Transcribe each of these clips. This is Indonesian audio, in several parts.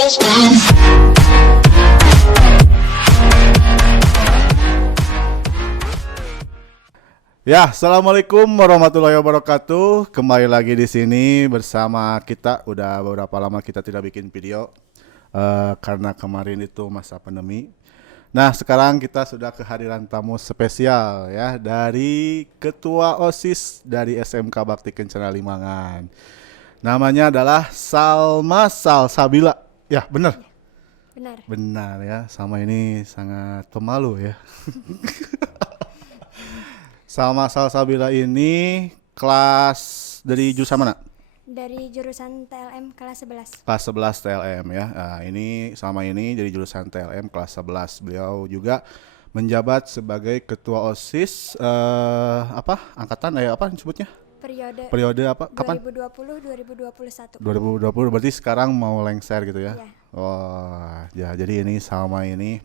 Ya, assalamualaikum warahmatullahi wabarakatuh. Kembali lagi di sini bersama kita. Udah beberapa lama kita tidak bikin video karena kemarin itu masa pandemi. Nah, sekarang kita sudah kehadiran tamu spesial ya dari Ketua OSIS dari SMK Bakti Kencana Limangan. Namanya adalah Salma Salsabila. Ya, benar. Benar. Benar ya. Sama ini sangat pemalu ya. Salma Salsabila ini kelas dari jurusan mana? Dari jurusan TLM kelas 11. Kelas 11 TLM ya. Nah, ini sama ini dari jurusan TLM kelas 11. Beliau juga menjabat sebagai ketua OSIS angkatan apa disebutnya? Periode apa? Kapan? 2020-2021. 2020 berarti sekarang mau lengser gitu ya. Iya. Oh, ya jadi ini Salma ini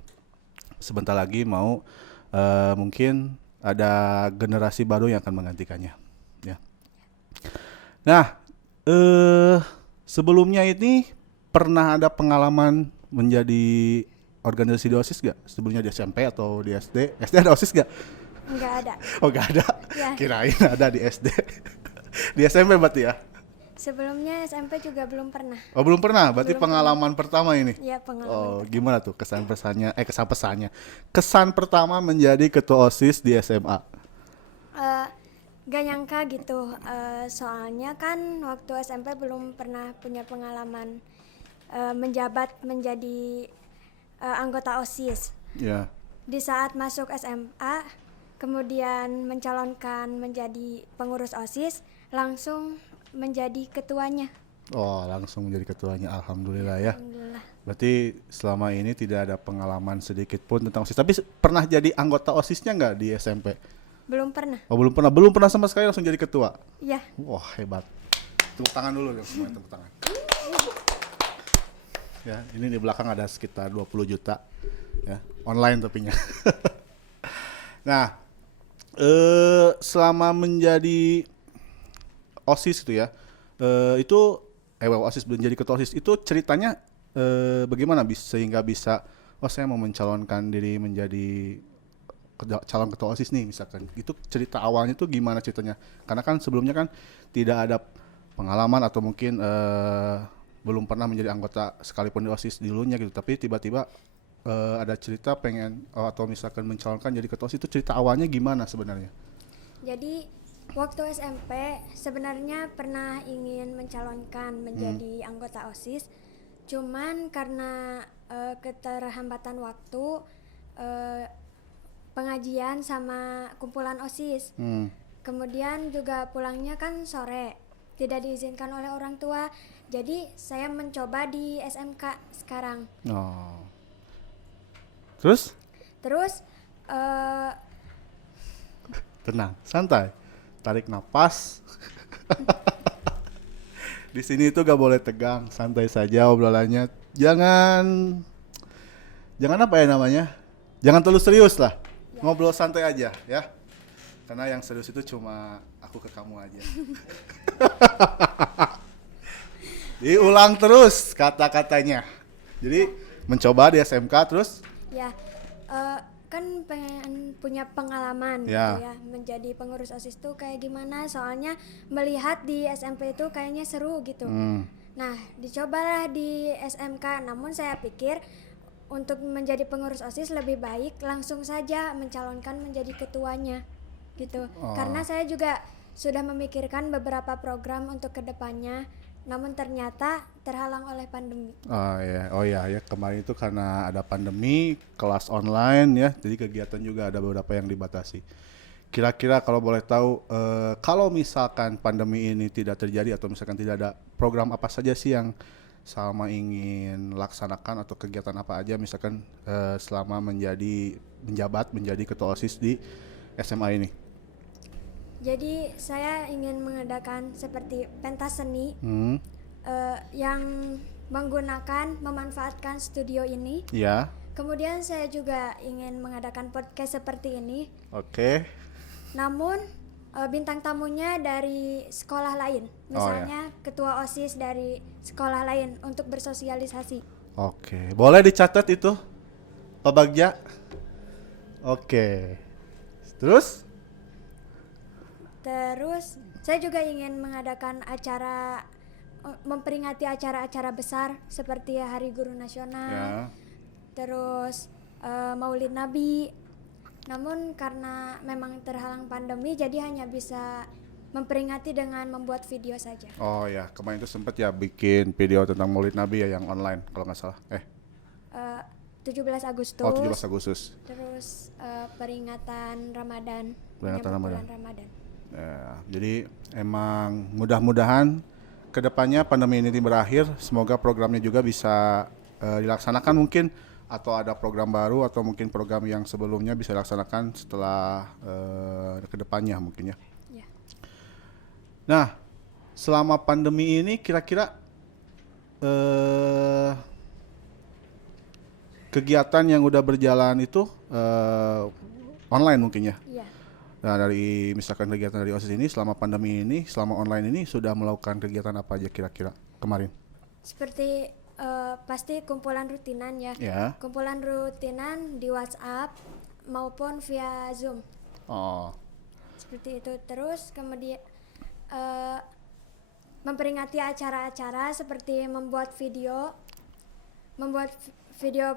sebentar lagi mau mungkin ada generasi baru yang akan menggantikannya ya. Nah, sebelumnya ini pernah ada pengalaman menjadi organisasi di OSIS gak? Sebelumnya di SMP atau di SD? SD ada OSIS gak? Enggak ada. Oh gak ada? Ya. Kirain ada di SD. Di SMP berarti ya? Sebelumnya SMP juga belum pernah. Oh belum pernah? Berarti Belum pengalaman pertama ini? Ya, pengalaman. Oh gimana tuh kesan pesannya? Kesan pertama menjadi ketua OSIS di SMA? Gak nyangka gitu. Soalnya kan waktu SMP belum pernah punya pengalaman menjabat menjadi anggota OSIS. Ya. Di saat masuk SMA, kemudian mencalonkan menjadi pengurus OSIS, langsung menjadi ketuanya. Oh langsung menjadi ketuanya, alhamdulillah ya. Alhamdulillah. Berarti selama ini tidak ada pengalaman sedikit pun tentang OSIS. Tapi pernah jadi anggota OSISnya nggak di SMP? Belum pernah. Oh belum pernah sama sekali langsung jadi ketua. Iya. Wah hebat. Tepuk tangan dulu dong semua, tepuk tangan. Ya ini di belakang ada sekitar 20 juta ya online tapinya. Nah selama menjadi OSIS itu ya itu OSIS belum jadi ketua OSIS itu ceritanya bagaimana sehingga bisa saya mau mencalonkan diri menjadi calon ketua OSIS nih misalkan. Itu cerita awalnya tuh gimana ceritanya? Karena kan sebelumnya kan tidak ada pengalaman atau mungkin belum pernah menjadi anggota sekalipun di OSIS dulunya gitu. Tapi tiba-tiba ada cerita pengen atau misalkan mencalonkan jadi ketua OSIS, itu cerita awalnya gimana sebenarnya? Jadi waktu SMP sebenarnya pernah ingin mencalonkan menjadi anggota OSIS, cuman karena keterhambatan waktu, pengajian sama kumpulan OSIS, kemudian juga pulangnya kan sore, tidak diizinkan oleh orang tua, jadi saya mencoba di SMK sekarang. Oh. Terus tenang, santai. Tarik napas. Di sini itu gak boleh tegang, santai saja obrolannya. Jangan apa ya namanya? Jangan terlalu serius lah. Ya. Ngobrol santai aja ya. Karena yang serius itu cuma aku ke kamu aja. Diulang terus kata-katanya. Jadi mencoba di SMK terus? Ya, kan pengen punya pengalaman gitu ya, menjadi pengurus OSIS tuh kayak gimana, soalnya melihat di SMP itu kayaknya seru gitu. Nah, dicobalah di SMK, namun saya pikir untuk menjadi pengurus OSIS lebih baik langsung saja mencalonkan menjadi ketuanya gitu. Karena saya juga sudah memikirkan beberapa program untuk kedepannya, namun ternyata terhalang oleh pandemi. Oh ya kemarin itu karena ada pandemi, kelas online ya, jadi kegiatan juga ada beberapa yang dibatasi. Kira-kira kalau boleh tahu, kalau misalkan pandemi ini tidak terjadi atau misalkan tidak ada program apa saja sih yang Salma ingin laksanakan atau kegiatan apa aja misalkan selama menjabat menjadi ketua OSIS di SMA ini? Jadi saya ingin mengadakan seperti pentas seni yang memanfaatkan studio ini. Ya. Kemudian saya juga ingin mengadakan podcast seperti ini. Oke. Namun bintang tamunya dari sekolah lain, misalnya ketua OSIS dari sekolah lain untuk bersosialisasi. Oke, boleh dicatat itu, Pak Bagja. Oke, terus? Terus saya juga ingin mengadakan acara, memperingati acara-acara besar seperti Hari Guru Nasional, terus Maulid Nabi. Namun karena memang terhalang pandemi, jadi hanya bisa memperingati dengan membuat video saja. Oh ya, kemarin itu sempat ya bikin video tentang Maulid Nabi ya yang online kalau nggak salah. 17 Agustus. Oh, 17 Agustus. Terus peringatan Ramadan. Peringatan Ramadan. Bulan Ramadan. Ya, jadi emang mudah-mudahan kedepannya pandemi ini berakhir. Semoga programnya juga bisa dilaksanakan mungkin, atau ada program baru atau mungkin program yang sebelumnya bisa dilaksanakan setelah kedepannya mungkin ya. Ya. Nah, selama pandemi ini kira-kira kegiatan yang udah berjalan itu online mungkin ya. Iya. Nah, dari misalkan kegiatan dari OSIS ini selama pandemi ini, selama online ini sudah melakukan kegiatan apa aja kira-kira kemarin? Seperti pasti kumpulan rutinan ya. Ya. Kumpulan rutinan di WhatsApp maupun via Zoom. Oh. Seperti itu. Terus kemudian memperingati acara-acara seperti membuat video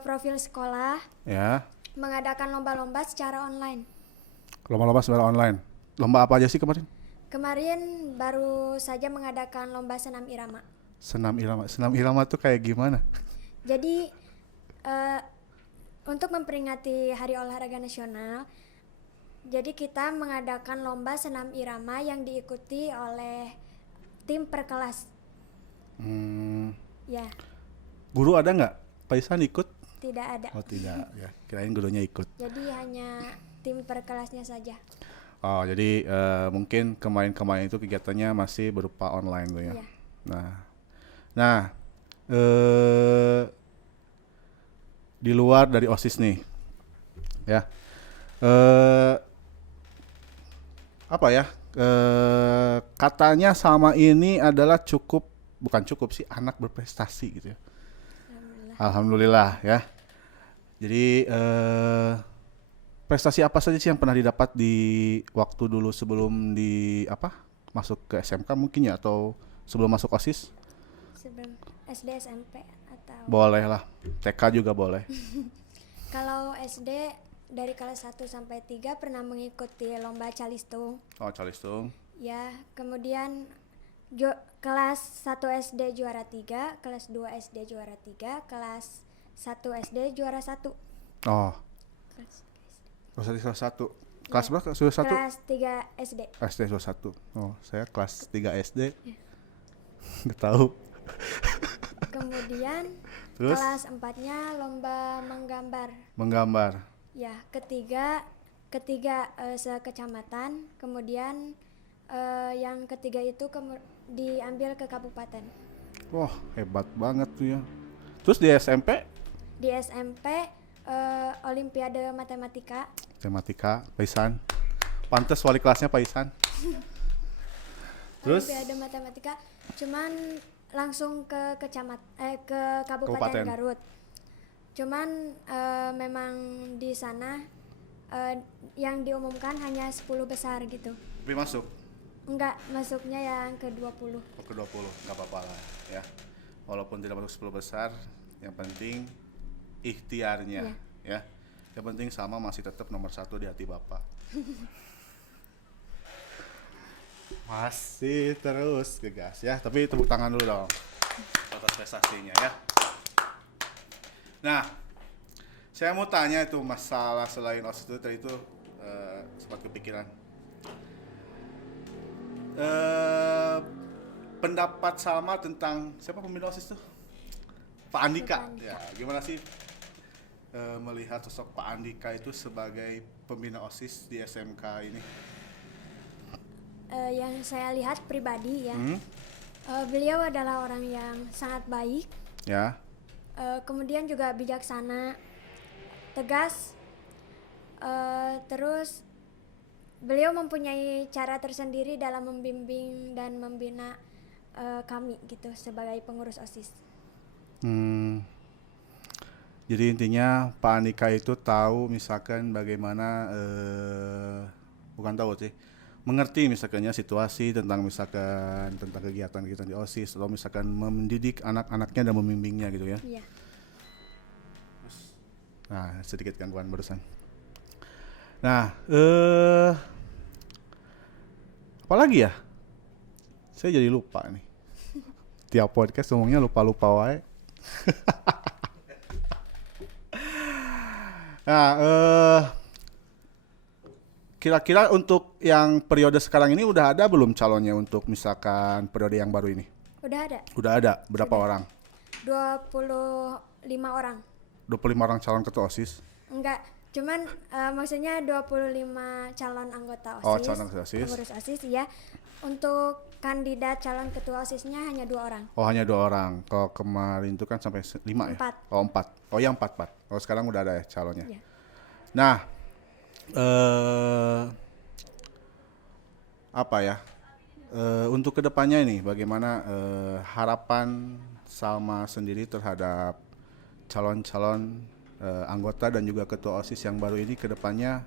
profil sekolah, Ya. mengadakan lomba-lomba secara online. Lomba-lomba secara online. Lomba apa aja sih kemarin? Kemarin baru saja mengadakan lomba senam irama. Senam irama. Senam irama tuh kayak gimana? Jadi untuk memperingati Hari Olahraga Nasional, jadi kita mengadakan lomba senam irama yang diikuti oleh tim per kelas. Ya, Guru ada nggak? Paisan ikut? tidak ada. Oh tidak, ya. Kirain gurunya ikut. Jadi hanya tim per kelasnya saja. Oh jadi mungkin kemarin-kemarin itu kegiatannya masih berupa online tuh ya. Iya. Nah, di luar dari OSIS nih, ya, apa ya? Katanya sama ini adalah bukan cukup sih, anak berprestasi gitu ya. Alhamdulillah ya. Jadi prestasi apa saja sih yang pernah didapat di waktu dulu sebelum masuk ke SMK mungkin ya, atau sebelum masuk OSIS? Sebelum SD, SMP atau Boleh lah, TK juga boleh. kalau SD dari kelas 1 sampai 3 pernah mengikuti lomba calistung. Oh, calistung. Ya, kemudian kelas 1 SD juara 3, kelas 2 SD juara 3, kelas 1 SD juara 1. Oh, kelas 1. Kelas berapa? Sudah 1? Kelas 3 SD. SD sudah 1. Oh, saya kelas 3 SD. Nggak tahu. Kemudian Terus? kelas 4-nya lomba menggambar. Menggambar. Ya, ketiga sekecamatan, kemudian yang ketiga itu diambil ke kabupaten. Wah, hebat banget tuh ya. Terus di SMP? Di SMP Olimpiade Matematika. Matematika, Paisan. Pantes wali kelasnya Paisan. Terus? Olimpiade Matematika, cuman langsung ke Kabupaten Garut. Cuman memang di sana yang diumumkan hanya 10 besar gitu. Tapi masuk? Enggak, masuknya yang ke 20. Ke 20, nggak apa-apa lah ya. Walaupun tidak masuk 10 besar, yang penting ikhtiarnya ya. Yang penting sama masih tetap nomor 1 di hati Bapak. Masih terus gegas ya, tapi tepuk tangan dulu dong atas prestasinya ya. Nah, saya mau tanya itu masalah selain OSIS itu tadi itu sempat kepikiran. Pendapat Salma tentang siapa pembina OSIS tuh? Pak Andika. Ya, gimana sih melihat sosok Pak Andika itu sebagai pembina OSIS di SMK ini? Yang saya lihat pribadi ya, beliau adalah orang yang sangat baik. Ya. Kemudian juga bijaksana, tegas, terus beliau mempunyai cara tersendiri dalam membimbing dan membina kami gitu sebagai pengurus OSIS. Jadi intinya Pak Andika itu tahu misalkan bagaimana bukan tahu sih, mengerti misalkannya situasi tentang misalkan tentang kegiatan kita di OSIS atau misalkan mendidik anak-anaknya dan membimbingnya gitu ya. Iya. Nah, sedikit gangguan barusan. Nah, apa lagi ya? Saya jadi lupa nih. Tiap podcast ngomongnya lupa-lupa wae. Nah, kira-kira untuk yang periode sekarang ini udah ada belum calonnya untuk misalkan periode yang baru ini? Udah ada. Udah ada. Berapa orang? 25 orang. 25 orang calon ketua OSIS? Enggak, cuman maksudnya 25 calon anggota OSIS. Oh, calon anggota OSIS. Pengurus OSIS ya. Untuk kandidat calon ketua OSISnya hanya 2 orang. Oh, hanya 2 orang. Kalau kemarin itu kan sampai 5 ya? 4. Oh, 4. Oh, yang 4. Oh, sekarang udah ada ya calonnya. Ya. Nah, apa ya? Untuk kedepannya ini, bagaimana harapan Salma sendiri terhadap calon-calon anggota dan juga ketua OSIS yang baru ini kedepannya,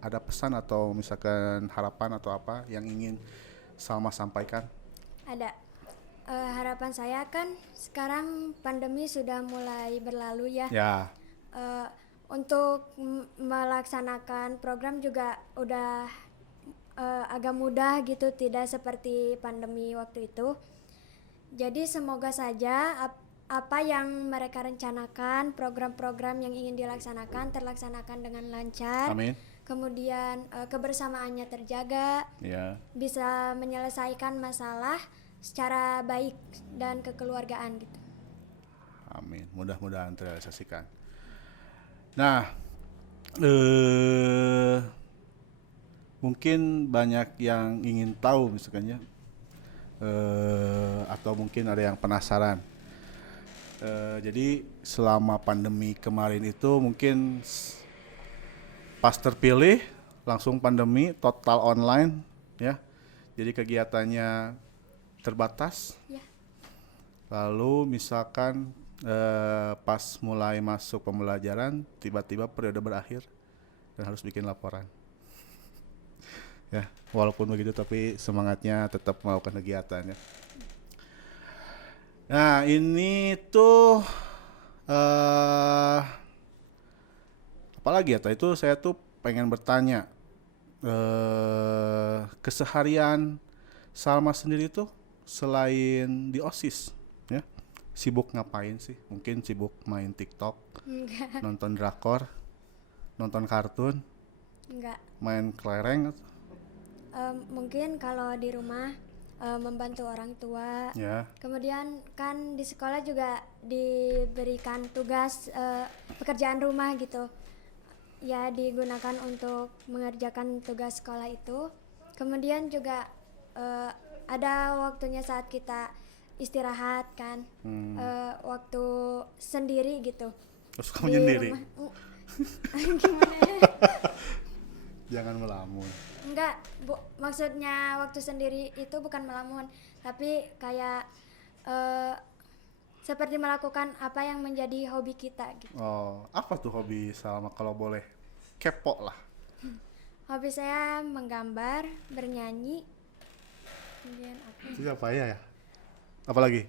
ada pesan atau misalkan harapan atau apa yang ingin Salma sampaikan? Ada. Harapan saya kan sekarang pandemi sudah mulai berlalu ya. Ya. Untuk melaksanakan program juga udah agak mudah gitu, tidak seperti pandemi waktu itu. Jadi semoga saja apa yang mereka rencanakan, program-program yang ingin dilaksanakan terlaksanakan dengan lancar. Amin. Kemudian kebersamaannya terjaga, Ya. bisa menyelesaikan masalah secara baik dan kekeluargaan gitu. Amin. Mudah-mudahan terrealisasikan. Nah, mungkin banyak yang ingin tahu misalkannya, atau mungkin ada yang penasaran. Jadi selama pandemi kemarin itu mungkin pas terpilih langsung pandemi total online ya. Jadi kegiatannya terbatas. Ya. Lalu misalkan pas mulai masuk pembelajaran tiba-tiba periode berakhir dan harus bikin laporan. Ya, walaupun begitu tapi semangatnya tetap melakukan kegiatan ya. Nah, ini tuh apalagi ya? Itu saya tuh pengen bertanya, keseharian Salma sendiri tuh selain di OSIS, ya, sibuk ngapain sih? Mungkin sibuk main TikTok, Enggak. nonton drakor, nonton kartun, Enggak. main kelereng, Mungkin kalau di rumah membantu orang tua. ya. Kemudian kan di sekolah juga diberikan tugas pekerjaan rumah gitu. Ya digunakan untuk mengerjakan tugas sekolah itu. Kemudian juga ada waktunya saat kita istirahat kan. Waktu sendiri gitu. Terus kamu Di sendiri? rumah. Gimana ya? Jangan melamun. Enggak, maksudnya waktu sendiri itu bukan melamun, tapi kayak seperti melakukan apa yang menjadi hobi kita gitu. Oh, apa tuh hobi Salma kalau boleh? Kepo lah. Hobi saya menggambar, bernyanyi, kemudian apa? Itu apa ya? Apa lagi?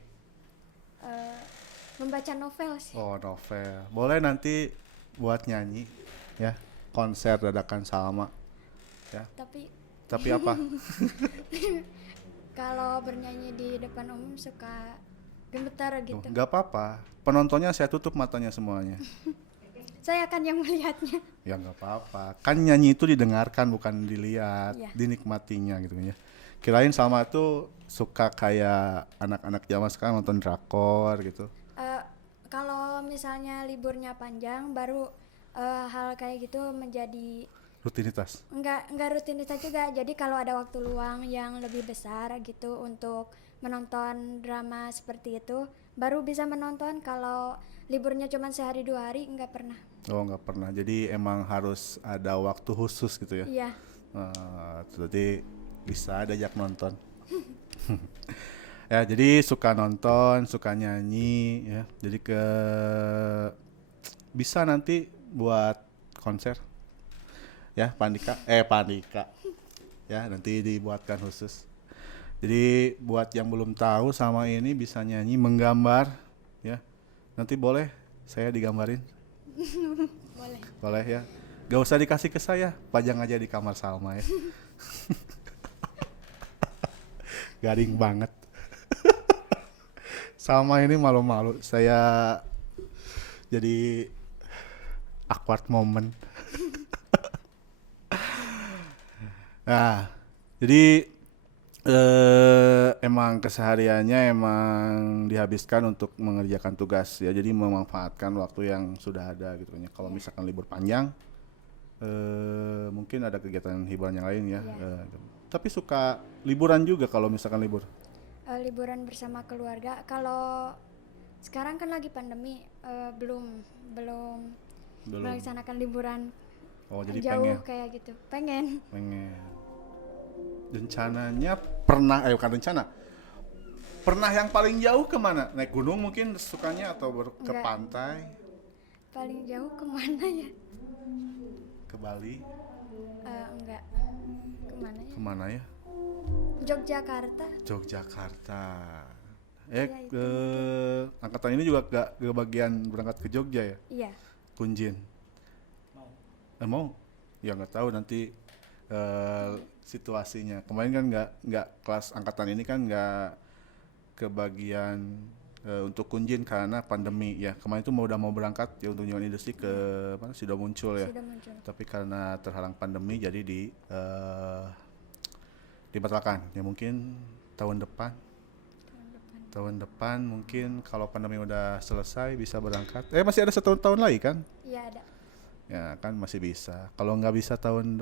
Membaca novel sih. Oh, novel. Boleh nanti buat nyanyi ya, konser dadakan Salma. Ya. Tapi apa? Kalau bernyanyi di depan umum suka gemetar gitu. Gak apa-apa. Penontonnya saya tutup matanya semuanya. Saya akan yang melihatnya. Ya gak apa-apa. Kan nyanyi itu didengarkan bukan dilihat, Iya. dinikmatinya gitu ya. Kirain Salma tuh suka kayak anak-anak zaman sekarang nonton drakor gitu. Kalau misalnya liburnya panjang, baru hal kayak gitu menjadi Rutinitas. enggak rutinitas juga. Jadi kalau ada waktu luang yang lebih besar gitu untuk menonton drama seperti itu, baru bisa menonton. Kalau liburnya cuma sehari 2 hari, enggak pernah. Oh, nggak pernah. Jadi emang harus ada waktu khusus gitu ya. Iya. Berarti bisa diajak nonton. Ya, jadi suka nonton, suka nyanyi ya. Jadi bisa nanti buat konser ya, Pandika. Ya, nanti dibuatkan khusus. Jadi buat yang belum tahu sama ini bisa nyanyi, menggambar ya. Nanti boleh saya digambarin? Boleh. Boleh ya. Gak usah dikasih ke saya, pajang aja di kamar Salma ya. Garing banget. Salma ini malu-malu. Saya jadi awkward moment. Nah, jadi emang kesehariannya emang dihabiskan untuk mengerjakan tugas ya. Jadi memanfaatkan waktu yang sudah ada gitu ya. Kalau misalkan libur panjang, mungkin ada kegiatan hiburan yang lain ya. Tapi suka liburan juga kalau misalkan libur. Liburan bersama keluarga. Kalau sekarang kan lagi pandemi, belum melaksanakan liburan jadi jauh kayak gitu. Pengen. Rencananya pernah yang paling jauh kemana? Naik gunung mungkin sukanya atau ke pantai? Paling jauh kemana ya? Ke Bali? Enggak. Kemana ya? Yogyakarta. Angkatan ini juga gak ke bagian berangkat ke Jogja ya? Iya. Kunjin. Mau? Ya nggak tahu nanti situasinya. Kemarin kan nggak kelas angkatan ini kan nggak kebagian untuk kunjin karena pandemi ya. Kemarin itu udah mau berangkat ya untuk Union Industri ke mana sudah muncul ya. Tapi karena terhalang pandemi jadi dibatalkan. Ya mungkin tahun depan mungkin kalau pandemi udah selesai bisa berangkat. Masih ada 1 tahun lagi kan? Iya ada. Ya kan masih bisa. Kalau nggak bisa tahun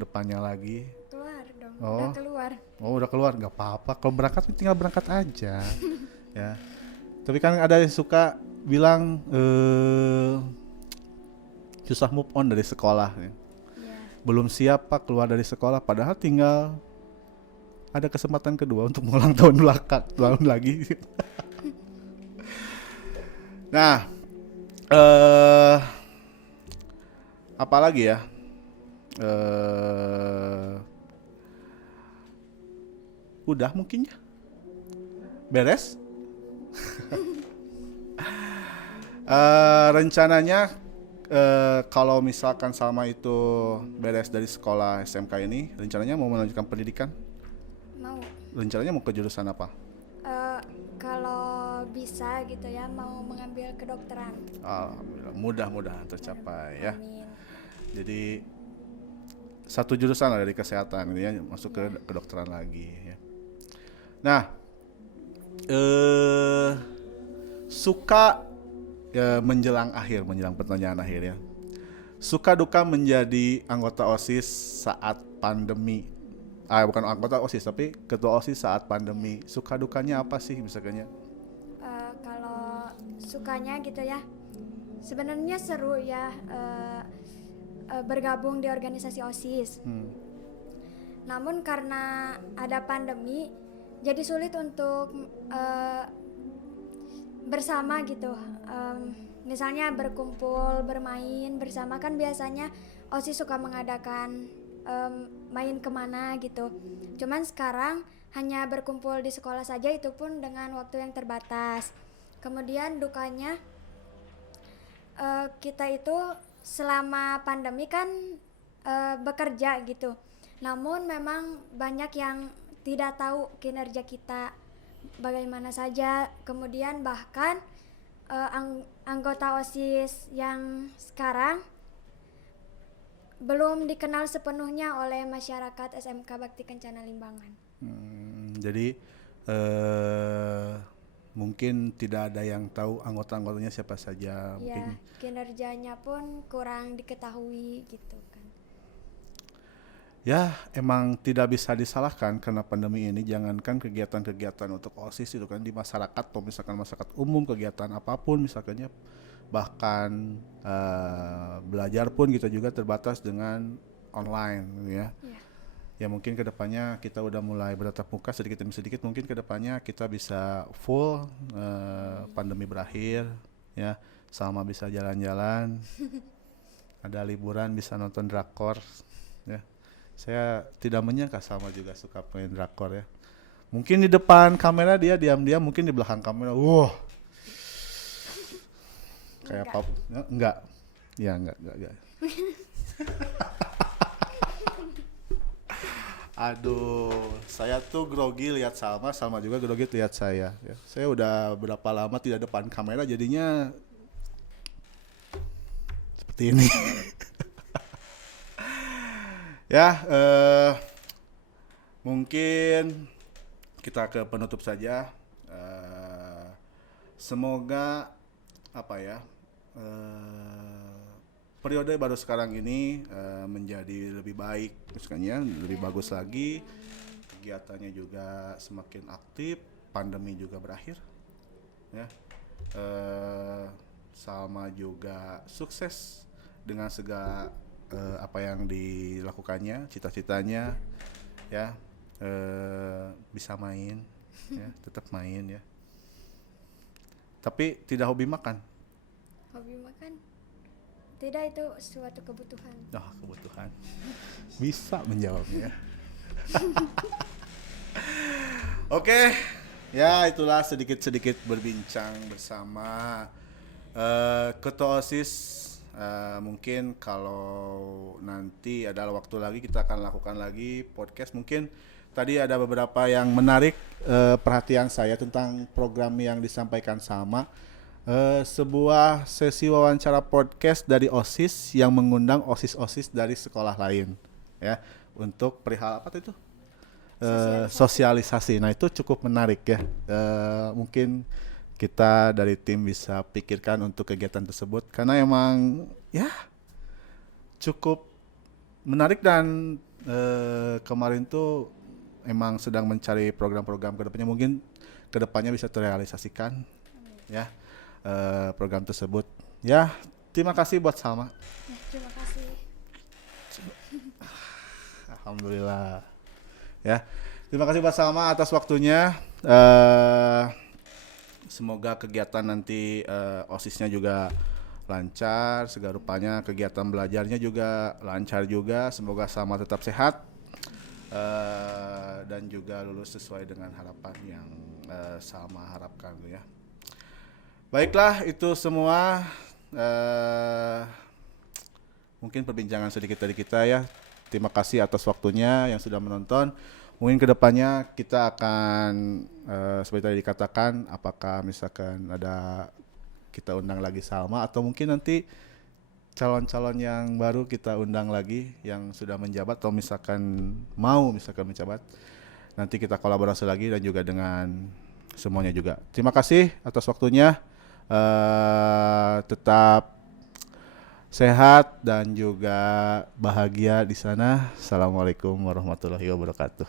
depannya lagi. Keluar dong. Udah keluar. Udah keluar, nggak apa-apa. Kalau berangkat tinggal berangkat aja. Ya. Tapi kan ada yang suka bilang susah move on dari sekolah. Ya. Belum siap Pak keluar dari sekolah. Padahal tinggal ada kesempatan kedua untuk mengulang tahun lagi. Nah, apalagi ya? Udah mungkin ya? Beres? Rencananya kalau misalkan Salma itu beres dari sekolah SMK ini, rencananya mau melanjutkan pendidikan? Mau. Rencananya mau ke jurusan apa? Kalau bisa gitu ya, mau mengambil kedokteran. Alhamdulillah, mudah-mudahan tercapai ya. Amin. Jadi satu jurusan lah dari kesehatan gitu ya, masuk ke kedokteran lagi ya. Nah, suka menjelang pertanyaan akhir ya. Suka duka menjadi anggota OSIS saat pandemi. Bukan anggota OSIS tapi ketua OSIS saat pandemi. Suka dukanya apa sih misalnya? Kalau sukanya gitu ya, sebenarnya seru ya bergabung di organisasi OSIS. Namun karena ada pandemi, jadi sulit untuk bersama gitu. Misalnya berkumpul, bermain bersama, kan biasanya OSIS suka mengadakan main kemana gitu. Cuman sekarang hanya berkumpul di sekolah saja, itu pun dengan waktu yang terbatas. Kemudian dukanya kita itu selama pandemi kan bekerja gitu. Namun memang banyak yang tidak tahu kinerja kita bagaimana saja. Kemudian bahkan anggota OSIS yang sekarang belum dikenal sepenuhnya oleh masyarakat SMK Bakti Kencana Limbangan. Jadi mungkin tidak ada yang tahu anggota-anggotanya siapa saja. Ya, mungkin kinerjanya pun kurang diketahui gitu kan. Ya, emang tidak bisa disalahkan karena pandemi ini. Jangankan kegiatan-kegiatan untuk OSIS itu kan di masyarakat, atau misalkan masyarakat umum, kegiatan apapun misalkannya, bahkan belajar pun kita juga terbatas dengan online gitu ya. Ya mungkin kedepannya kita udah mulai bertatap muka sedikit demi sedikit, mungkin kedepannya kita bisa full pandemi berakhir ya, sama bisa jalan-jalan, ada liburan bisa nonton drakor ya. Saya tidak menyangka sama juga suka main drakor ya. Mungkin di depan kamera dia diam-diam, mungkin di belakang kamera kayak pop enggak. Ya enggak. Aduh, saya tuh grogi lihat Salma juga grogi lihat saya. Ya. Saya udah berapa lama tidak depan kamera, jadinya seperti ini. Ya, mungkin kita ke penutup saja. Semoga periode baru sekarang ini menjadi lebih baik, misalnya lebih bagus lagi, kegiatannya juga semakin aktif, pandemi juga berakhir, ya. Salma juga sukses dengan segala apa yang dilakukannya, cita-citanya, ya, bisa main, ya, tetap main ya. Tapi tidak hobi makan. Hobi makan? Tidak, itu suatu kebutuhan. Oh, kebutuhan. Bisa menjawabnya. Oke, ya itulah sedikit-sedikit berbincang bersama Ketua OSIS. Mungkin kalau nanti ada waktu lagi kita akan lakukan lagi podcast. Mungkin tadi ada beberapa yang menarik perhatian saya tentang program yang disampaikan sama. Sebuah sesi wawancara podcast dari OSIS yang mengundang OSIS-OSIS dari sekolah lain ya, untuk perihal apa itu? Sosialisasi. Nah, itu cukup menarik ya. Mungkin kita dari tim bisa pikirkan untuk kegiatan tersebut karena emang ya cukup menarik dan kemarin tuh emang sedang mencari program-program kedepannya, mungkin kedepannya bisa terrealisasikan ya. Program tersebut ya. Terima kasih buat Salma. Ya, terima kasih. Alhamdulillah ya, terima kasih buat Salma atas waktunya. Semoga kegiatan nanti OSISnya juga lancar segala rupanya, kegiatan belajarnya juga lancar juga. Semoga Salma tetap sehat dan juga lulus sesuai dengan harapan yang Salma harapkan ya. Baiklah, itu semua mungkin perbincangan sedikit dari kita ya. Terima kasih atas waktunya yang sudah menonton. Mungkin kedepannya kita akan seperti tadi dikatakan, apakah misalkan ada kita undang lagi Salma atau mungkin nanti calon-calon yang baru kita undang lagi yang sudah menjabat atau misalkan menjabat. Nanti kita kolaborasi lagi dan juga dengan semuanya juga. Terima kasih atas waktunya. Tetap sehat dan juga bahagia di sana. Assalamualaikum warahmatullahi wabarakatuh.